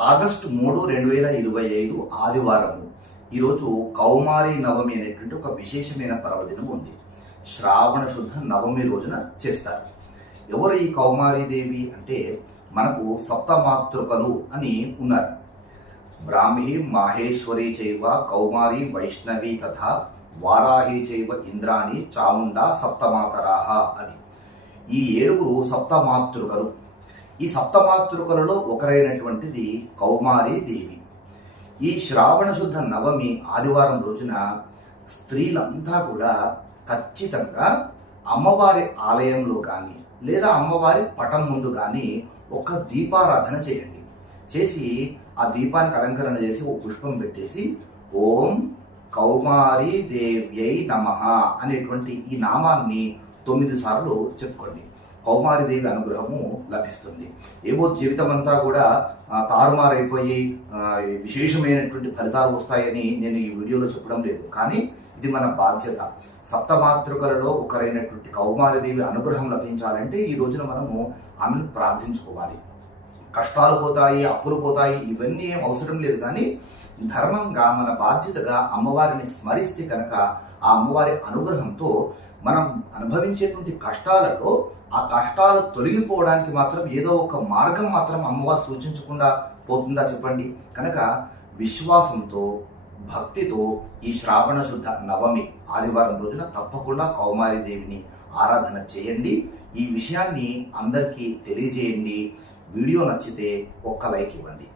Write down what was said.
August మూడు రెండు వేల ఇరవై ఐదు ఆదివారము. ఈరోజు కౌమారి నవమి అనేటువంటి ఒక విశేషమైన పర్వదినం ఉంది. శ్రావణ శుద్ధ నవమి రోజున చేస్తారు. ఎవరు ఈ కౌమారి దేవి అంటే మనకు సప్తమాతృకలు అని ఉన్నారు. బ్రాహ్మి మాహేశ్వరి చైవ కౌమారి వైష్ణవి తథా వారాహి చైవ ఇంద్రాణి చాముండ సప్తమాతరాహ అని. ఈ ఏడుగురు సప్తమాతృకలు ఈ సప్తమాతృకలలో ఒకరైనటువంటిది కౌమారి దేవి. ఈ శ్రావణ శుద్ధ నవమి ఆదివారం రోజున స్త్రీలంతా కూడా ఖచ్చితంగా అమ్మవారి ఆలయంలో కానీ లేదా అమ్మవారి పటం ముందు కానీ ఒక దీపారాధన చేయండి. చేసి ఆ దీపానికి అలంకరణ చేసి ఒక పుష్పం పెట్టేసి ఓం కౌమారి దేవ్యై నమ అనేటువంటి ఈ నామాన్ని తొమ్మిది సార్లు చెప్పుకోండి. కౌమారిదేవి అనుగ్రహము లభిస్తుంది. ఏవో జీవితం అంతా కూడా తారుమారైపోయి విశేషమైనటువంటి ఫలితాలు వస్తాయని నేను ఈ వీడియోలో చెప్పడం లేదు. కానీ ఇది మన బాధ్యత. సప్తమాతృకలలో ఒకరైనటువంటి కౌమారిదేవి అనుగ్రహం లభించాలంటే ఈ రోజున మనము ఆమెను ప్రార్థించుకోవాలి. కష్టాలు పోతాయి అప్పులు పోతాయి ఇవన్నీ ఏం అవసరం లేదు. కానీ ధర్మంగా మన బాధ్యతగా అమ్మవారిని స్మరిస్తే కనుక ఆ అమ్మవారి అనుగ్రహంతో మనం అనుభవించేటువంటి కష్టాలలో ఆ కష్టాలు తొలగిపోవడానికి మాత్రం ఏదో ఒక మార్గం మాత్రం అమ్మవారు సూచించకుండా పోతుందా చెప్పండి? కనుక విశ్వాసంతో భక్తితో ఈ శ్రావణ శుద్ధ నవమి ఆదివారం రోజున తప్పకుండా కౌమారి దేవిని ఆరాధన చేయండి. ఈ విషయాన్ని అందరికీ తెలియజేయండి. వీడియో నచ్చితే ఒక్క లైక్ ఇవ్వండి.